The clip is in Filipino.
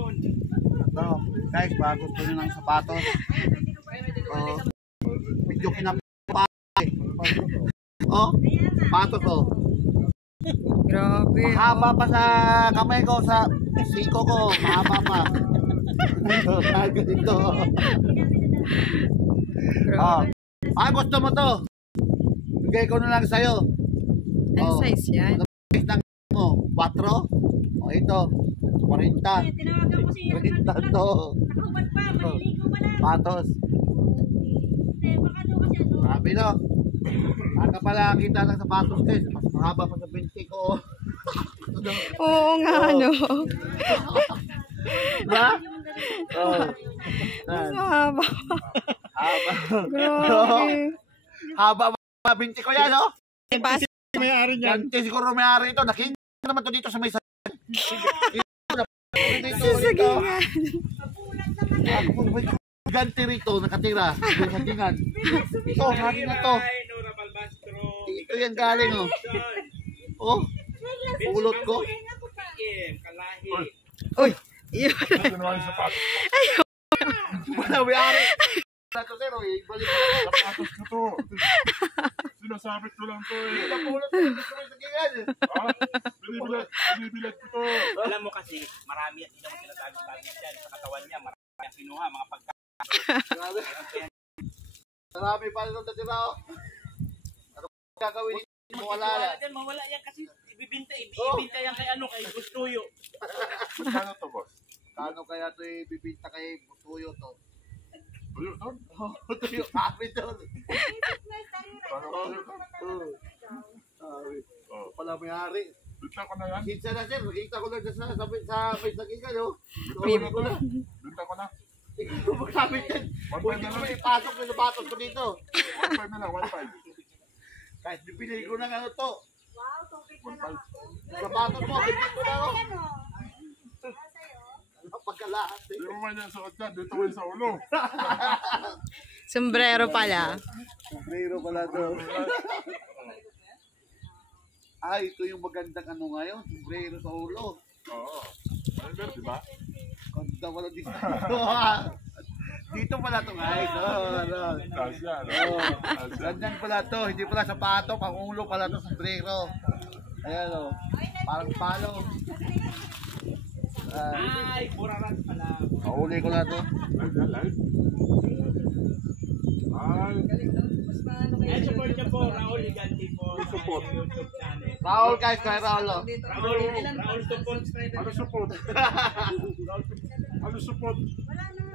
Ito, guys, bago gusto nyo ng sapatos. Medyo kinapay. Sapatos ko. Grabe. Mahaba pa sa kamay ko, sa siko ko. Mahaba pa. Ganito. Gusto mo to. Bigay ko na lang sa'yo. Ano size yan? Size ng mo, 4. Ito, 40. 40 to. Patos. Grabe no. Saka pala kita ng sapatos guys. Mas mahaba pa sa binti ko. Oo nga, no. Diba? Mas mahaba. Grabe. Haba pa binti ko yan, no? May-ari niyan. Ganti siguro may-ari ito. Nakin naman to dito sa may Sasagingan. Ganti rito, nakatira. Sagingan. Ito, hangin na to. Ito yan galing, oh. Oh, ulot ko. Uy, yun. Wala may-ari. Sapatos ko to. Sinasabit ko lang to eh. Napulot ko sa sagingan. Binibilad ko to. Alam mo kasi, marami at hindi naman sinasabi dyan. Sa katawan niya, marami ang kinuha, mga pagkakas. Marami pa rin natira, oh. Ano gagawin mo? Wala yan. Mawala yan kasi ibibinta yan kay ano, kay Gustuyo. Magkano to, boss? Kano kaya ito ibibinta kay Butuyo to? Tuyo doon? Butuyo, kami doon. Pala may-ari. Binta ko na yan? Kinsa na sir, nakita ko lang sa may sagingan, oh. Binta ko na. Ikaw magamit yan. Kung hindi mo ipasok yung sapatos ko dito. 1.5 na lang, 1.5. Kahit pinili ko ng ano to. Wow, tubig na lang ako. Sapatos mo, hindi ko na, oh. Pagkalahat eh. Hindi mo man yan suot yan, dito ko sa ulo. Sombrero pala. Sombrero pala to. Ito yung magandang ano ngayon. Sombrero sa ulo. Oo. Ano, di ba? Ganda pala dito. Dito pala to guys. Tasya, Ganyan pala to. Hindi pala sapato, pang ulo pala to, sombrero. Ayan o. Parang palo. Ay, buraran pala. Kauli ko na to. Live? Ay. Ay, support niyo po, Raul Liganti po. Support. YouTube channel. Raul guys, kay Raul. Raul support. Ano support? Ano support? Wala naman.